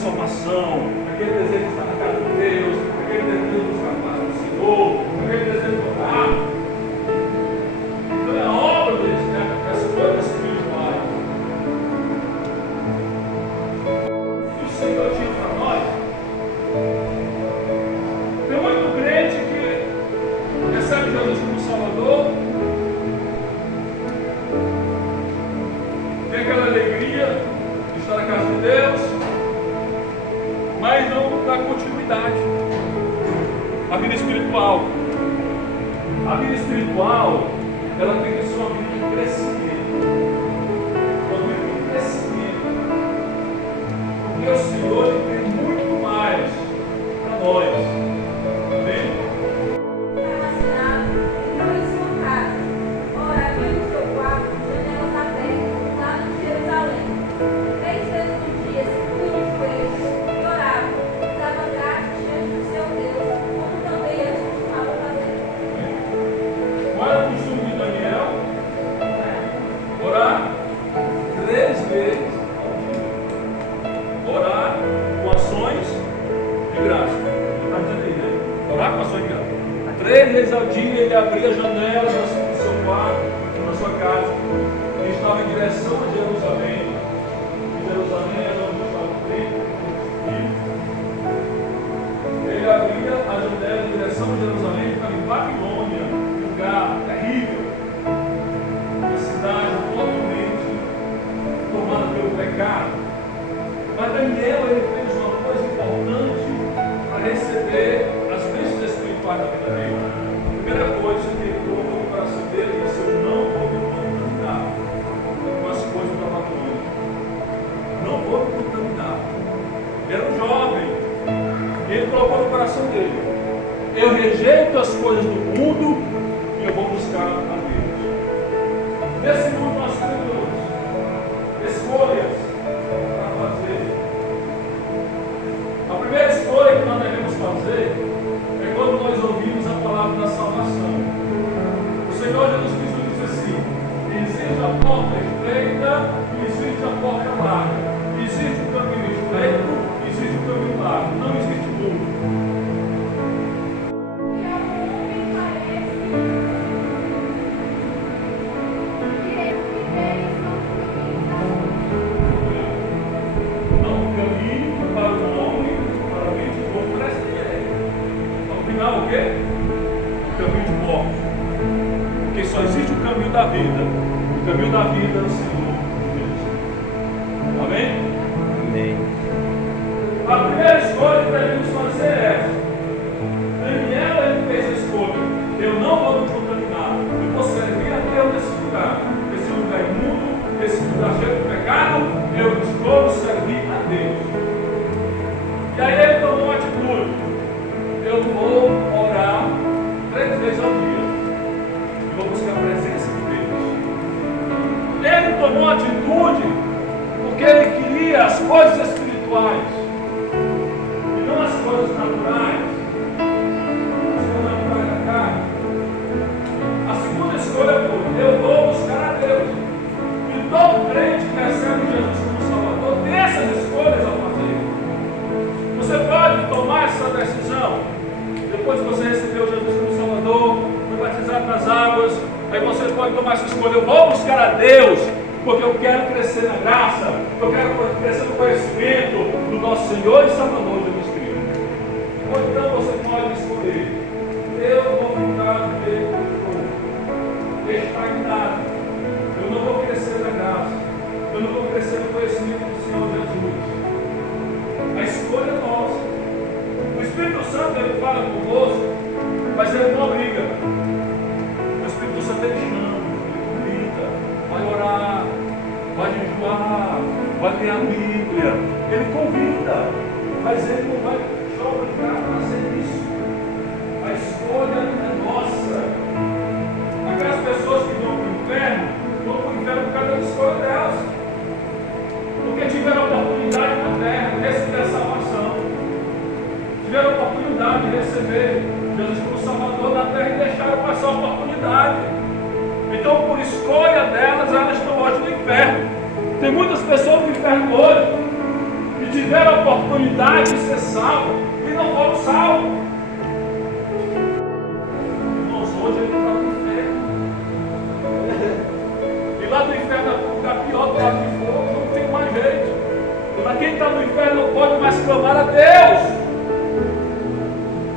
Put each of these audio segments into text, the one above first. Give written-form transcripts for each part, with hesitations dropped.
transformação, aquele desejo de estar na casa de Deus, aquele desejo de buscar a paz do Senhor, aquele desejo de orar. Então é a obra do Espírito, as coisas espirituais que o Senhor tinha para nós. Tem muito crente que recebe Jesus como Salvador, tem aquela alegria de estar na casa de Deus, mas não dá continuidade à vida espiritual. A vida espiritual, ela tem que ser uma vida de crescimento. Uma vida de crescimento. Porque o Senhor tem muito mais para nós. Amém? Relacionado, entrou em sua casa. Ora, viu no seu quarto, janelas abertas, lá em Jerusalém. 3 vezes no dia se punha de joelhos e orava, dava graças diante do seu Deus, como também eles costumavam fazer. Qual era o costume de Daniel? Orar 3 vezes ao dia. Orar com ações de graça. Está dizendo aí, né? Orar com ações de graça. 3 vezes ao dia ele abria as janelas do seu quarto, na sua casa, e estava em direção a Jerusalém. E Jerusalém era onde estava o templo. Ele abria a janela em direção a Jerusalém e ficava em Babilônia, lugar terrível, uma cidade totalmente tomada pelo pecado. Mas Daniel ele fez uma coisa importante para receber as bênçãos espirituais da vida dele. A primeira coisa que ele colocou no coração dele é: eu não vou me contaminar com as coisas da Babilônia. Não vou me contaminar. Era um jovem. Ele colocou no coração dele: eu rejeito as coisas do mundo e eu vou buscar a Deus. Nesse mundo nós temos escolhas para fazer. A primeira escolha que nós devemos fazer é quando nós ouvimos a palavra da salvação. O Senhor Jesus Cristo diz assim: existe a porta estreita e existe a porta larga. Existe o caminho estreito e existe o caminho largo. Não existe muro. E ao homem parece que eles não Há um caminho para o homem, para o mente do outro, parece que é. Ao final, o quê? O caminho de morte. Porque só existe o caminho da vida. O caminho da vida é o Senhor Deus. Amém? Amém. A primeira escolha que devemos fazer é essa. Daniel ele fez a escolha: eu não vou me contaminar, eu vou servir a Deus nesse lugar. Esse lugar imundo, esse lugar cheio de pecado, eu escolho servir a Deus. E aí ele tomou uma atitude: eu vou orar 3 vezes ao dia e vou buscar a presença de Deus. Ele tomou uma atitude porque ele queria as coisas espirituais e não as coisas naturais, as coisas naturais da carne. A segunda escolha foi: eu vou buscar a Deus. E todo crente que recebe Jesus como Salvador tem essas escolhas a fazer. Você pode tomar essa decisão depois que você recebeu Jesus como Salvador, foi batizado nas águas. Aí você pode tomar essa escolha: eu vou buscar a Deus, porque eu quero crescer na graça, eu quero crescer no conhecimento do nosso Senhor e Salvador Jesus Cristo. Ou então você pode escolher: eu vou ficar no meio do estagnado, eu não vou crescer na graça, eu não vou crescer no conhecimento do Senhor Jesus. A escolha é nossa. O Espírito Santo ele fala conosco, mas ele não obriga. O Espírito Santo ele chama, ele convida, vai orar, vai jejuar, vai ler a Bíblia. Ele convida, mas ele não vai te obrigar a fazer isso. A escolha é nossa. Aquelas pessoas que vão para o inferno por causa da escolha delas. Porque tiveram a oportunidade na terra de receber a salvação. Tiveram a oportunidade de receber Jesus como Salvador na terra e deixaram passar a oportunidade. Então, por escolha delas, elas estão hoje no inferno. Tem muitas pessoas no inferno hoje que e tiveram a oportunidade de ser salvos e não foram salvos. Irmãos, hoje ele está no inferno. E lá no inferno é um lugar pior do lado de fogo, não tem mais jeito. Mas quem está no inferno não pode mais clamar a Deus.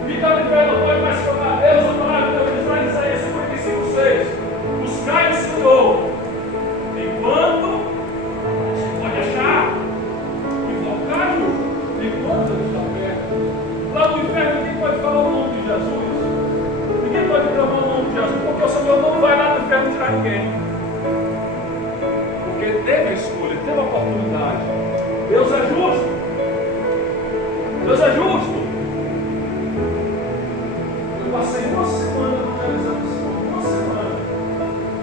Quem está no inferno não pode mais clamar a Deus. A palavra de Deus diz lá em Isaías 55:6: buscai o Senhor enquanto se pode achar, invocai-o enquanto ele está perto. Lá no inferno ninguém pode falar o nome de Jesus, ninguém pode clamar o nome de Jesus, porque o Senhor não vai lá no inferno tirar ninguém, porque ele teve a escolha, teve a oportunidade. Deus é justo, Deus é justo. Eu passei uma semana localizando esse povo, uma semana,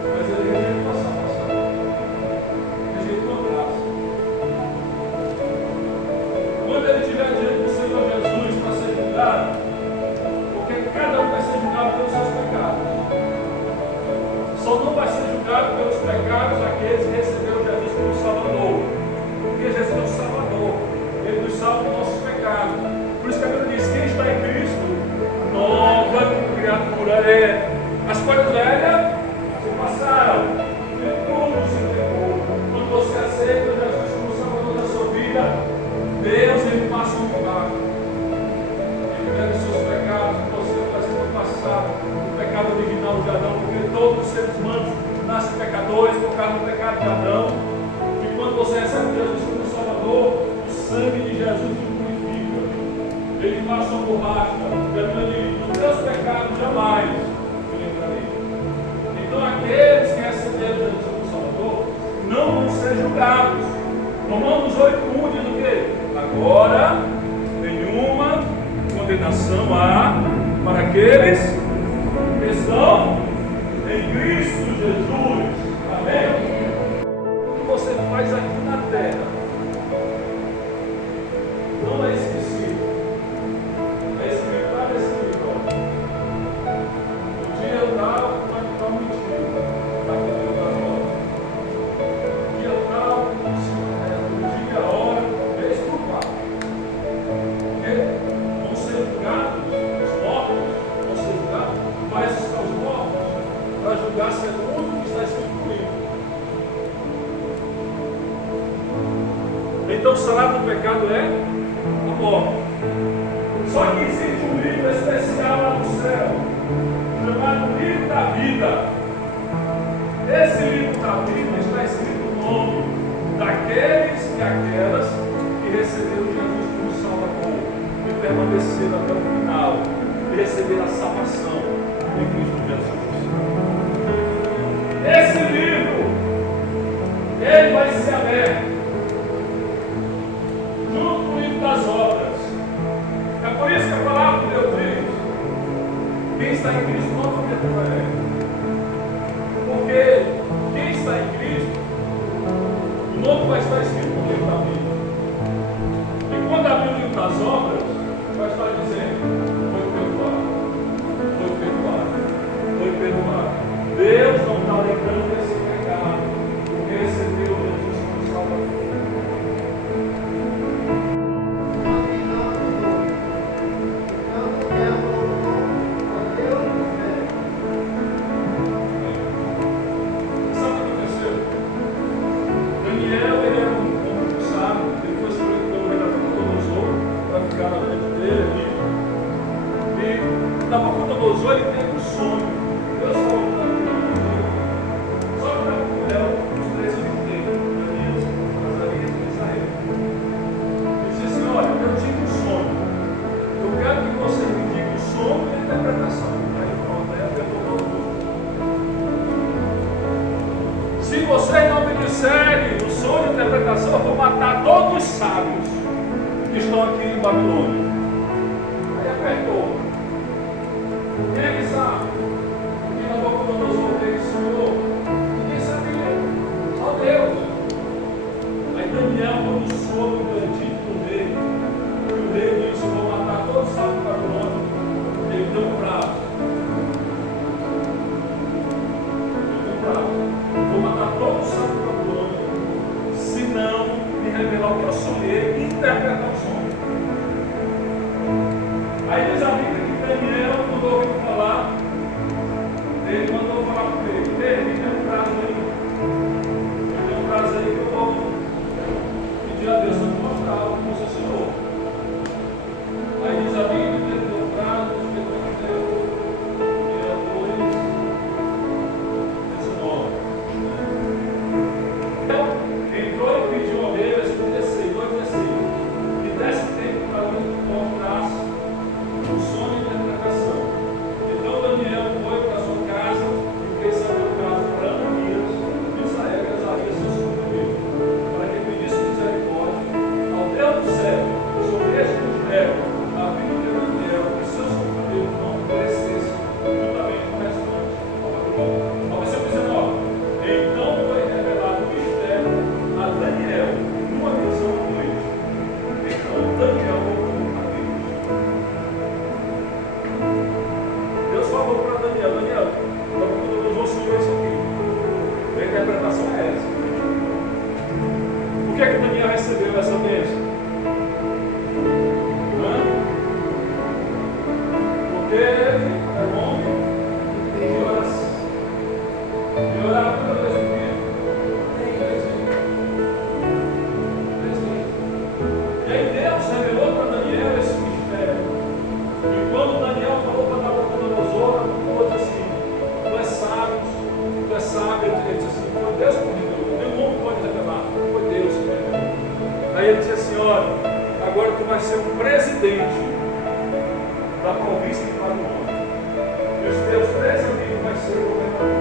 mas ele rejeitou a salvação, rejeitou a graça. Quando ele estiver diante do Senhor Jesus para ser julgado, porque cada um vai ser julgado pelos seus pecados, só não vai ser julgado pelos pecados aqueles que receberam Jesus como Salvador, porque Jesus é o Salvador, ele nos salva dos nossos pecados. Por isso que a Bíblia diz: quem está em Cristo, nova criatura é. As coisas velhas se passaram, e tudo se entregou. Quando você aceita Jesus como Salvador da sua vida, Deus ele passa um milagre. Ele pega os seus pecados, você vai ser passado o pecado original de Adão, porque todos os seres humanos nascem pecadores por causa do pecado de Adão. E quando você recebe Jesus como Salvador, o sangue de Jesus te purifica. Ele passa a borracha, dos teus pecados jamais me lembrarei. Então aqueles que receberam Jesus como Salvador não vão ser julgados. Romanos 8:1 diz o quê? Agora nenhuma condenação há para aqueles que estão em Cristo Jesus. Amém? O que você faz aqui na terra não é esquecido. É espiritual, é espiritual. Um dia eu estava com uma mentira naquele lugar agora. Um dia tal, um dia, a hora, vez por lá. Porque vão ser julgados os mortos, vão ser julgados, vai ressuscitar os mortos para julgar segundo o que está escrito no livro. Então o salário do pecado é a morte. Só que existe um livro especial lá no céu, chamado Livro da Vida. Esse livro da vida está escrito o nome daqueles e aquelas que receberam Jesus como Salvador e permaneceram até o final e receberam a salvação em Cristo Jesus. Esse livro, ele vai ser aberto junto com o livro das obras. É por isso que a palavra de Deus diz: quem está em Cristo não é. Porque quem está em Cristo, o nome vai estar escrito no livro da vida. E quando abrir o livro das obras, vai estar dizendo: foi perdoado, foi perdoado, foi perdoado. Deus não está lembrando desse pecado, porque recebeu Jesus como Salvador. Nabucodonosor, ele teve um sonho. Deus falou para Nabucodonosor. Só que Nabucodonosor, os três inteiros, Daniel, Azarias e Misael. Ele disse assim: olha, eu tive um sonho. Eu quero que você me diga o sonho e a interpretação. Aí pronto, aí apertou todo mundo. Se vocês não me disserem o sonho e a interpretação, eu vou matar todos os sábios que estão aqui em Babilônia. Aí apertou. Quem é que sabe? Quem Nabucodonosor teve sonhou? Ninguém sabia. Só Deus. Aí Daniel, quando soube o veredito do rei, que o rei disse: vou matar todos os sábios de Babilônia, ele deu um prazo. Ele deu um prazo. Vou matar todos os sábios de Babilônia, se não me revelar o que eu sonhei e interpretar falou para Daniel: Daniel, eu vou subir isso aqui. A interpretação é essa. Por que Daniel recebeu essa bênção? Porque ele é homem de oração. Ele orava toda vez no dia. E aí Deus revelou para Daniel esse mistério. E quando Daniel falou para Nabucodonosor, Nabucodonosor disse assim: tu és sábio, ele disse assim: foi Deus que me revelou, nenhum homem pode revelar, foi Deus que me revelou. Aí ele disse assim: olha, agora tu vais ser um presidente da província de Babilônia. E os teus 3 amigos vai ser o governador.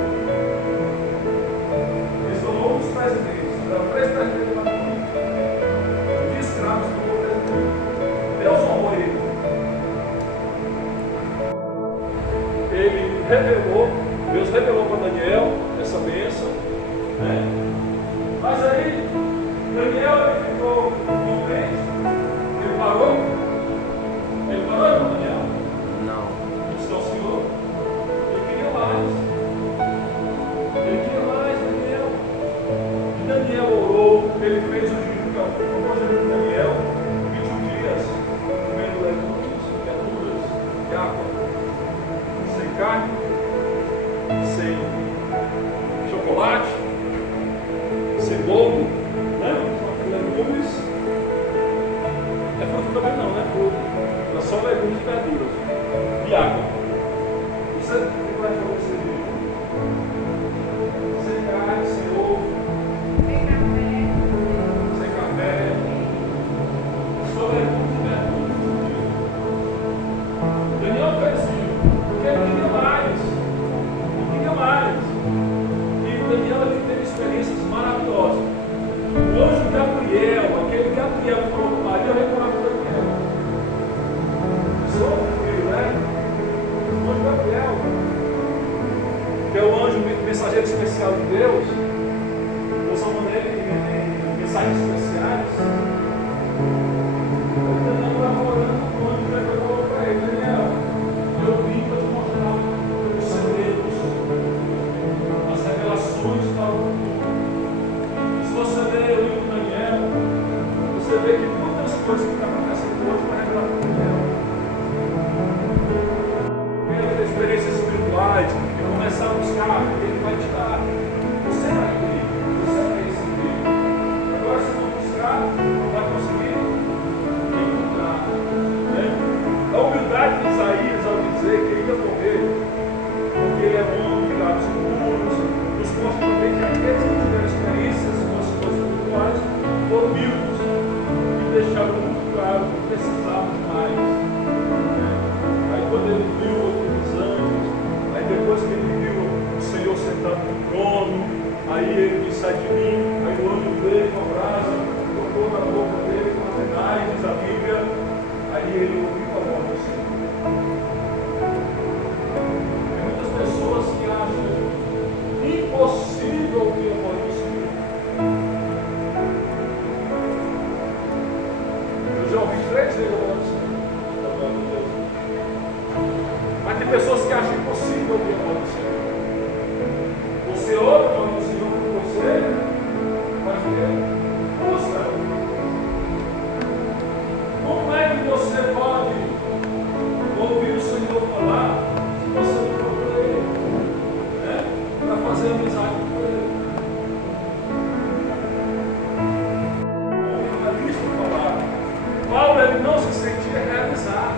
Eles são outros presidentes, eram 3 presidentes de Babilônia. De escravos do povo presidente. Deus honrou ele. Ele revelou, Deus revelou para Daniel essa bênção, né? Mas aí Daniel ele ficou contente. Ele parou, irmão Daniel? Não. Disse ao Senhor. Ele queria mais. Daniel. E Daniel orou, ele fez o jejum, que é o famoso jejum de Daniel, 21 dias, comendo legumes, verduras, e água, sem carne, sem chocolate, sem bolo, né? Legumes. É fruta também não, né? Fruta. Era só legumes e verduras. E água. Isso é o que vai fazer esse dia. Sem carne, sem ovo. Sem café. Só legumes e verduras. Daniel fez isso. Porque ele queria mais. E Daniel teve experiências maravilhosas. O anjo Gabriel, aquele Gabriel que falou com Maria, reclamava com Daniel. Pessoal, né? O anjo Gabriel, que é o anjo mensageiro especial de Deus, usando nele em mensagens especiais. Daniel estava orando, o anjo falou para ele: Daniel, eu vim para te mostrar os segredos, as revelações para o futuro. Se você ler o livro de Daniel, você vê que muitas coisas que estão acontecendo hoje vai revelar para Daniel. Ele tem experiências espirituais e começar a buscar, ele vai te dar. Você vai ter, você vai receber. Agora, se não buscar, não vai conseguir encontrar. Né? A humildade de Isaías ao dizer que ele ia morrer, porque ele é um homem de lábios puros, nos mostra também que aqueles que tiveram experiências com as coisas espirituais foram humildes e deixaram muito claro que precisavam mais. Aí quando ele viu aqueles anjos, aí depois que ele viu o Senhor sentado no trono, aí ele disse: sai de mim. Aí o anjo veio com a brasa, tocou na boca dele com atenais, diz a Bíblia. Aí ele ouviu a voz do Senhor. Tem muitas pessoas que acham impossível ouvir a voz do Senhor. Eu já ouvi 3 vezes a voz do Senhor. Mas tem pessoas que acham impossível ouvir a voz do Senhor. Você ouve a voz do Senhor por você, mas ele busca. Como é que você pode ouvir o Senhor falar se você não procura Ele? Né? Para fazer amizade com Ele. Paulo ele não se sentia realizado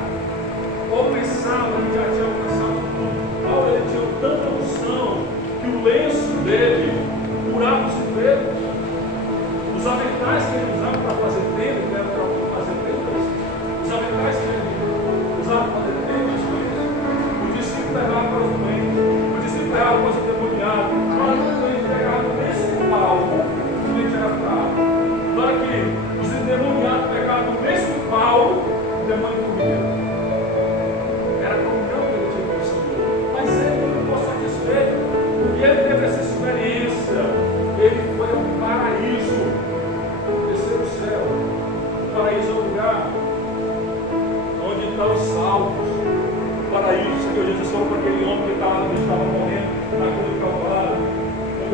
ou pensava que já tinha alcançado tudo. Paulo ele tinha tanta unção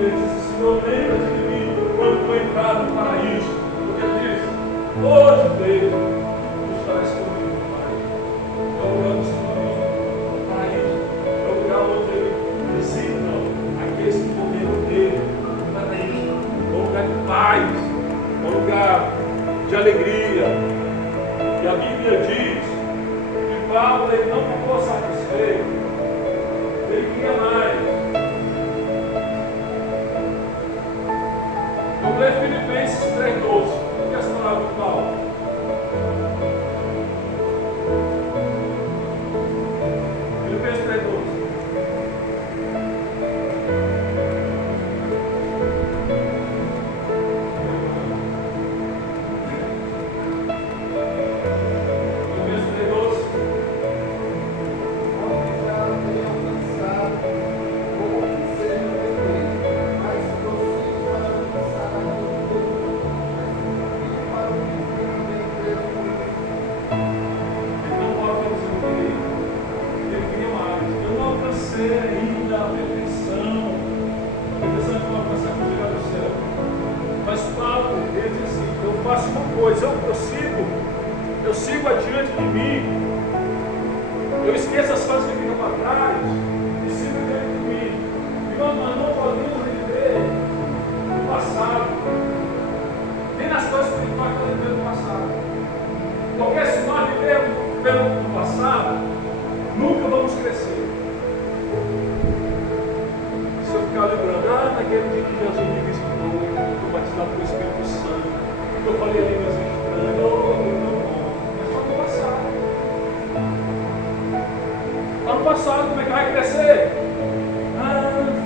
ele disse: Senhor, lembra-te de mim quando tu entrar no paraíso. Porque ele disse: hoje mesmo tu estarás comigo no paraíso. É o lugar do Senhor, no paraíso. É o lugar onde ele visita aqueles que morreram dele. O paraíso. É um lugar de paz. É um lugar de alegria. E a Bíblia diz que Paulo ele não ficou satisfeito. Ele queria mais. Vamos ler Filipenses 3:12. O que é essa palavra de Paulo? Filipenses 3:12. Eu sigo adiante de mim, eu esqueço as coisas que ficam para trás e sigo adiante de mim. E nós não podemos viver no passado, nem nas coisas que nós podemos viver no passado. Porque se nós vivermos pelo passado, nunca vamos crescer. Se eu ficar lembrando, naquele dia que Jesus me visitou, eu batizado com o Espírito Santo, que eu falei ali meus estranhos, lá no passado, como é que vai crescer?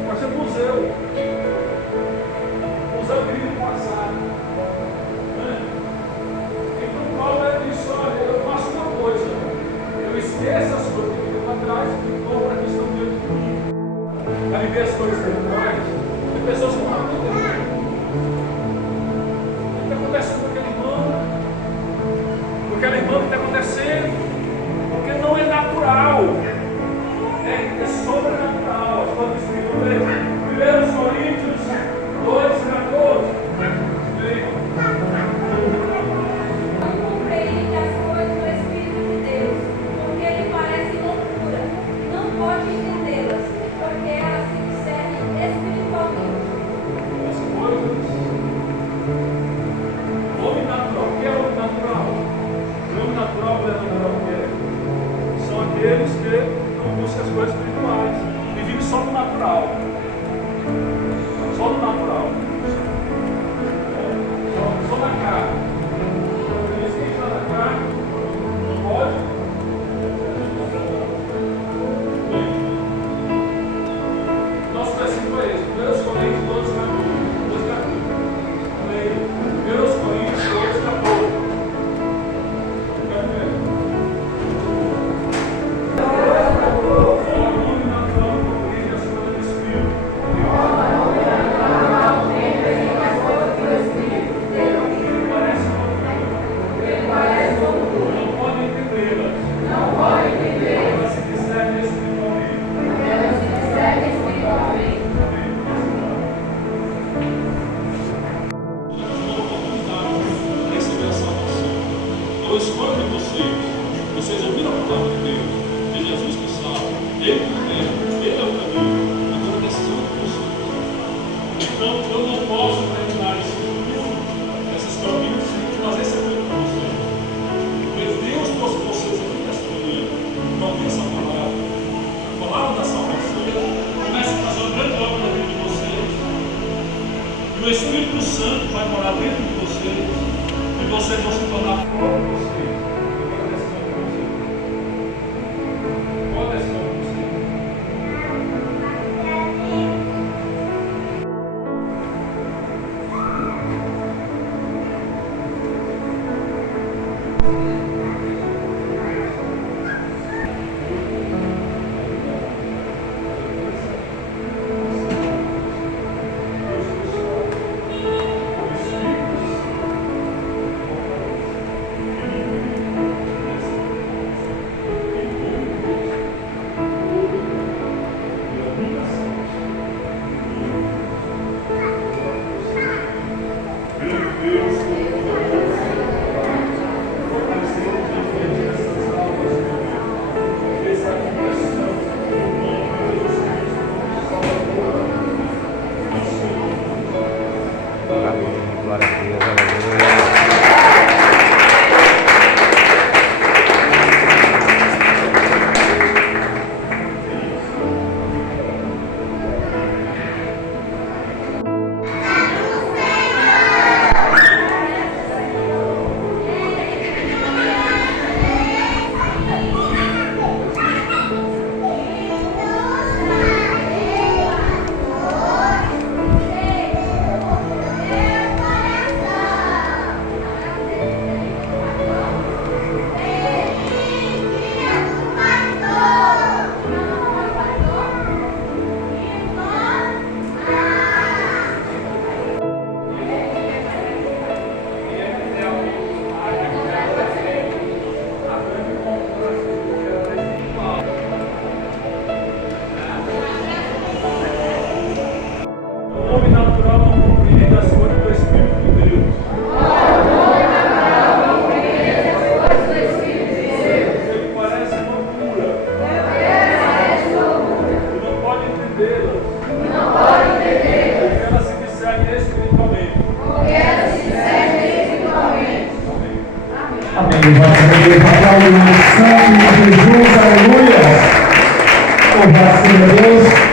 Vai ser museu. Museu vive no passado. Então Paulo disse: olha, eu faço uma coisa. Eu esqueço as coisas que ficam para trás e vou para a questão diante de mim. Para viver as coisas que ficam para trás. Tem pessoas que não acreditam. O que está acontecendo com aquele irmão? Com aquela irmã que está acontecendo? Porque não é natural. É sobrenatural. As coisas escritas em 1 Coríntios 2:14. Não compreende as coisas do Espírito de Deus, porque lhe parece loucura. Não pode entendê-las, porque elas se discernem espiritualmente. As coisas. Homem natural. O que é homem natural? O homem natural o que é? São aqueles que busca as coisas espirituais e vive só no natural. Só no natural. Só na carne. Eles que estão na carne não pode. Nosso versículo é esse. 1 Coríntios 12:14. 1 Coríntios 12:14. Eu escolho vocês. Vocês ouviram a palavra de Deus? É Jesus que salva. Ele que tem. Ele é o caminho. Então a decisão é de vocês. Então eu não posso terminar esse mundo, essas caminhos, sem fazer essa coisa para vocês. Porque Deus trouxe vocês aqui nessa manhã para ouvir essa palavra. A palavra da salvação. Começa a fazer uma grande obra na vida de vocês. E o Espírito Santo vai morar dentro de vocês. E vocês vão se tornar próprios vocês. Qual é esse nome de vocês? entendê-las. Não podem entendê-las. Porque elas se discernem espiritualmente. Porque elas se discernem espiritualmente. Amém. Amém. Vamos ver o papel de sangue de Jesus, aleluia. Louvado seja Deus.